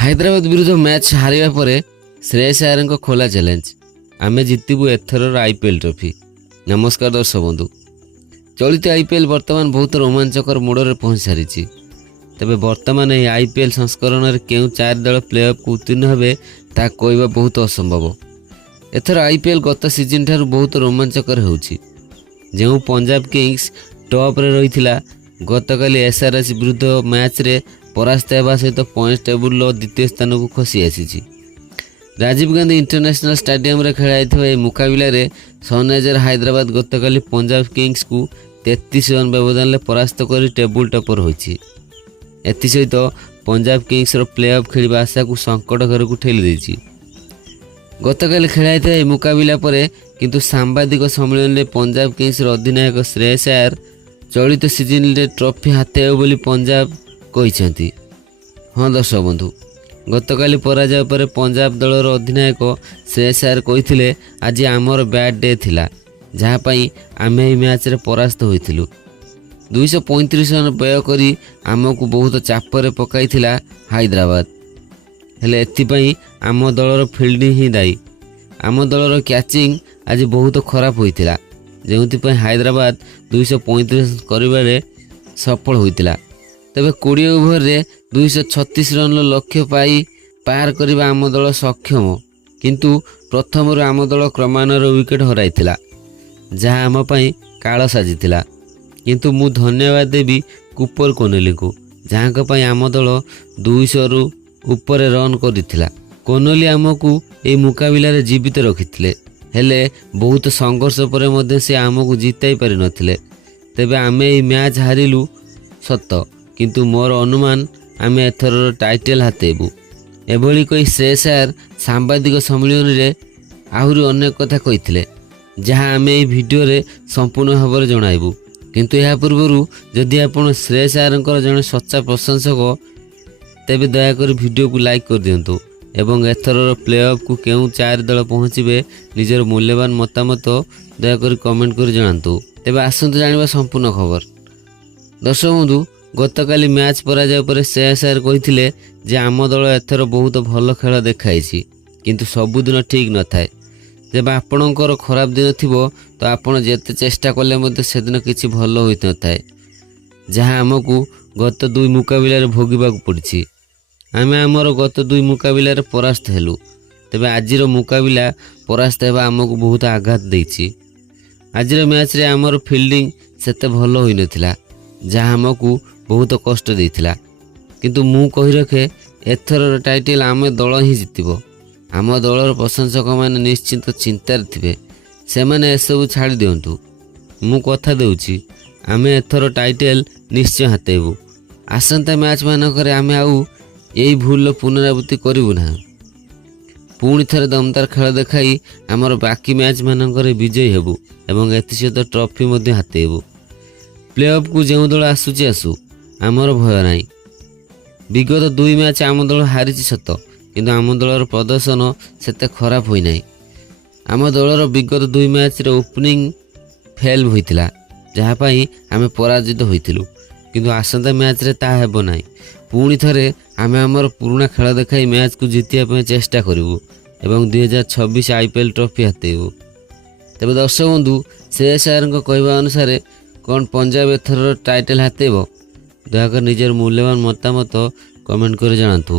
ହାଇଦ୍ରାବାଦ ବିରୁଦ୍ଧ ମ୍ୟାଚ୍ ହାରିବା ପରେ ଶ୍ରେୟସ ଆୟରଙ୍କ ଖୋଲା ଚ୍ୟାଲେଞ୍ଜ, ଆମେ ଜିତିବୁ ଏଥରର IPL ଟ୍ରଫି। ନମସ୍କାର ଦର୍ଶକ ବନ୍ଧୁ। ଚଳିତ IPL ବର୍ତ୍ତମାନ ବହୁତ ରୋମାଞ୍ଚକର ମୋଡ଼ରେ ପହଞ୍ଚି ସାରିଛି। ତେବେ ବର୍ତ୍ତମାନ ଏହି IPL ସଂସ୍କରଣରେ କେଉଁ 4 ଦଳ ପ୍ଲେ ଅଫ୍କୁ ଉତ୍ତୀର୍ଣ୍ଣ ହେବେ ତାହା କହିବା ବହୁତ ଅସମ୍ଭବ। ଏଥର IPL ଗତ ସିଜିନ୍ ଠାରୁ ବହୁତ ରୋମାଞ୍ଚକର ହେଉଛି। ଯେଉଁ ପଞ୍ଜାବ କିଙ୍ଗସ୍ ଟପ୍ରେ ରହିଥିଲା, ଗତକାଲି SRH ବିରୁଦ୍ଧ ମ୍ୟାଚ୍ରେ ପରାସ୍ତ ହେବା ସହିତ ପଏଣ୍ଟ ଟେବୁଲର ଦ୍ୱିତୀୟ ସ୍ଥାନକୁ ଖସି ଆସିଛି। ରାଜୀବ ଗାନ୍ଧୀ ଇଣ୍ଟରନ୍ୟାସନାଲ ଷ୍ଟାଡିୟମରେ ଖେଳାଯାଇଥିବା ଏହି ମୁକାବିଲାରେ ସନରାଇଜର୍ସ ହାଇଦ୍ରାବାଦ ଗତକାଲି ପଞ୍ଜାବ କିଙ୍ଗସ୍କୁ 33 ରନ୍ ବ୍ୟବଧାନରେ ପରାସ୍ତ କରି ଟେବୁଲ ଟପର ହୋଇଛି। ଏଥିସହିତ ପଞ୍ଜାବ କିଙ୍ଗସ୍ର ପ୍ଲେ ଅଫ୍ ଖେଳିବା ଆଶାକୁ ସଙ୍କଟ ଘରକୁ ଠେଲି ଦେଇଛି। ଗତକାଲି ଖେଳାଯାଇଥିବା ଏହି ମୁକାବିଲା ପରେ କିନ୍ତୁ ସାମ୍ବାଦିକ ସମ୍ମିଳନୀରେ ପଞ୍ଜାବ କିଙ୍ଗସ୍ର ଅଧିନାୟକ ଶ୍ରେୟସ ଆୟର ଚଳିତ ସିଜିନ୍ରେ ଟ୍ରଫି ହାତେଇବ ବୋଲି ପଞ୍ଜାବ କହିଛନ୍ତି। ହଁ ଦର୍ଶକ ବନ୍ଧୁ, ଗତକାଲି ପରାଜୟ ପରେ ପଞ୍ଜାବ ଦଳର ଅଧିନାୟକ ଶ୍ରେୟସ ଆୟର କହିଥିଲେ, ଆଜି ଆମର ବ୍ୟାଡ୍ ଡେ ଥିଲା, ଯାହା ପାଇଁ ଆମେ ଏହି ମ୍ୟାଚ୍ରେ ପରାସ୍ତ ହୋଇଥିଲୁ। 235 ରନ୍ ବ୍ୟୟ କରି ଆମକୁ ବହୁତ ଚାପରେ ପକାଇଥିଲା ହାଇଦ୍ରାବାଦ। ହେଲେ ଏଥିପାଇଁ ଆମ ଦଳର ଫିଲ୍ଡିଂ ହିଁ ଦାୟୀ। ଆମ ଦଳର କ୍ୟାଚିଂ ଆଜି ବହୁତ ଖରାପ ହୋଇଥିଲା, ଯେଉଁଥିପାଇଁ ହାଇଦ୍ରାବାଦ 235 କରିବାରେ ସଫଳ ହୋଇଥିଲା। ତେବେ 20 ଓଭରରେ 236 ରନ୍ର ଲକ୍ଷ୍ୟ ପାର କରିବା ଆମ ଦଳ ସକ୍ଷମ, କିନ୍ତୁ ପ୍ରଥମରୁ ଆମ ଦଳ କ୍ରମାନ୍ୱୟରେ ୱିକେଟ୍ ହରାଇଥିଲା, ଯାହା ଆମ ପାଇଁ କାଳ ସାଜିଥିଲା। କିନ୍ତୁ ମୁଁ ଧନ୍ୟବାଦ ଦେବି କୁପର କୋହଲିଙ୍କୁ, ଯାହାଙ୍କ ପାଇଁ ଆମ ଦଳ 200ରୁ ଉପରେ ରନ୍ କରିଥିଲା। କୋହଲି ଆମକୁ ଏହି ମୁକାବିଲାରେ ଜୀବିତ ରଖିଥିଲେ, ହେଲେ ବହୁତ ସଂଘର୍ଷ ପରେ ମଧ୍ୟ ସେ ଆମକୁ ଜିତାଇ ପାରିନଥିଲେ। ତେବେ ଆମେ ଏହି ମ୍ୟାଚ୍ ହାରିଲୁ ସତ, କିନ୍ତୁ ମୋର ଅନୁମାନ ଆମେ ଏଥରର ଟାଇଟେଲ୍ ହାତେଇବୁ। ଏଭଳି କହି ଶ୍ରେୟସ ଆୟର ସାମ୍ବାଦିକ ସମ୍ମିଳନୀରେ ଆହୁରି ଅନେକ କଥା କହିଥିଲେ, ଯାହା ଆମେ ଏହି ଭିଡ଼ିଓରେ ସମ୍ପୂର୍ଣ୍ଣ ଭାବରେ ଜଣାଇବୁ। କିନ୍ତୁ ଏହା ପୂର୍ବରୁ ଯଦି ଆପଣ ଶ୍ରେୟସ ଆୟରଙ୍କର ଜଣେ ସଚ୍ଚା ପ୍ରଶଂସକ, ତେବେ ଦୟାକରି ଭିଡ଼ିଓକୁ ଲାଇକ୍ କରିଦିଅନ୍ତୁ ଏବଂ ଏଥରର ପ୍ଲେ ଅଫ୍କୁ କେଉଁ 4 ଦଳ ପହଞ୍ଚିବେ ନିଜର ମୂଲ୍ୟବାନ ମତାମତ ଦୟାକରି କମେଣ୍ଟ କରି ଜଣାନ୍ତୁ। ତେବେ ଆସନ୍ତୁ ଜାଣିବା ସମ୍ପୂର୍ଣ୍ଣ ଖବର। ଦର୍ଶକ ବନ୍ଧୁ, ଗତକାଲି ମ୍ୟାଚ୍ ପରାଜୟ ପରେ ଶ୍ରେୟସ ଆୟର କହିଥିଲେ ଯେ ଆମ ଦଳ ଏଥର ବହୁତ ଭଲ ଖେଳ ଦେଖାଇଛି, କିନ୍ତୁ ସବୁଦିନ ଠିକ୍ ନଥାଏ। ଯେବେ ଆପଣଙ୍କର ଖରାପ ଦିନ ଥିବ ତ ଆପଣ ଯେତେ ଚେଷ୍ଟା କଲେ ମଧ୍ୟ ସେଦିନ କିଛି ଭଲ ହୋଇନଥାଏ, ଯାହା ଆମକୁ ଗତ 2 ମୁକାବିଲାରେ ଭୋଗିବାକୁ ପଡ଼ିଛି। ଆମେ ଆମର ଗତ 2 ମୁକାବିଲାରେ ପରାସ୍ତ ହେଲୁ, ତେବେ ଆଜିର ମୁକାବିଲା ପରାସ୍ତ ହେବା ଆମକୁ ବହୁତ ଆଘାତ ଦେଇଛି। ଆଜିର ମ୍ୟାଚ୍ରେ ଆମର ଫିଲ୍ଡିଂ ସେତେ ଭଲ ହୋଇନଥିଲା, ଯାହା ଆମକୁ ବହୁତ କଷ୍ଟ ଦେଇଥିଲା। କିନ୍ତୁ ମୁଁ କହି ରଖେ, ଏଥରର ଟାଇଟେଲ୍ ଆମ ଦଳ ହିଁ ଜିତିବ। ଆମ ଦଳର ପ୍ରଶଂସକମାନେ ନିଶ୍ଚିତ ଚିନ୍ତାରେ ଥିବେ, ସେମାନେ ଏସବୁ ଛାଡ଼ି ଦିଅନ୍ତୁ। ମୁଁ କଥା ଦେଉଛି, ଆମେ ଏଥର ଟାଇଟେଲ୍ ନିଶ୍ଚୟ ହାତେଇବୁ। ଆସନ୍ତା ମ୍ୟାଚ୍ ମାନଙ୍କରେ ଆମେ ଆଉ ଏହି ଭୁଲର ପୁନରାବୃତ୍ତି କରିବୁ ନାହିଁ। ପୁଣି ଥରେ ଦମଦାର ଖେଳ ଦେଖାଇ ଆମର ବାକି ମ୍ୟାଚ୍ ମାନଙ୍କରେ ବିଜୟୀ ହେବୁ ଏବଂ ଏଥିସହିତ ଟ୍ରଫି ମଧ୍ୟ ହାତେଇବୁ। ପ୍ଲେ ଅଫ୍କୁ ଯେଉଁ ଦଳ ଆସୁଛି ଆସୁ, ଆମର ଭୟ ନାହିଁ। ବିଗତ 2 ମ୍ୟାଚ୍ ଆମ ଦଳ ହାରିଛି ସତ, କିନ୍ତୁ ଆମ ଦଳର ପ୍ରଦର୍ଶନ ସେତେ ଖରାପ ହୋଇନାହିଁ। ଆମ ଦଳର ବିଗତ 2 ମ୍ୟାଚ୍ରେ ଓପନିଂ ଫେଲ୍ ହୋଇଥିଲା, ଯାହା ପାଇଁ ଆମେ ପରାଜିତ ହୋଇଥିଲୁ। କିନ୍ତୁ ଆସନ୍ତା ମ୍ୟାଚ୍ରେ ତାହା ହେବ ନାହିଁ। ପୁଣି ଥରେ ଆମେ ଆମର ପୁରୁଣା ଖେଳ ଦେଖାଇ ମ୍ୟାଚ୍କୁ ଜିତିବା ପାଇଁ ଚେଷ୍ଟା କରିବୁ ଏବଂ 2026 IPL ଟ୍ରଫି ହାତେଇବୁ। ତେବେ ଦର୍ଶକ ବନ୍ଧୁ, ଶ୍ରେୟସ ଆୟରଙ୍କ କହିବା ଅନୁସାରେ କ'ଣ ପଞ୍ଜାବ ଏଥରର ଟାଇଟେଲ୍ ହାତେଇବ? ଦୟାକରି ନିଜର ମୂଲ୍ୟବାନ ମତାମତ କମେଣ୍ଟ କରି ଜଣାନ୍ତୁ।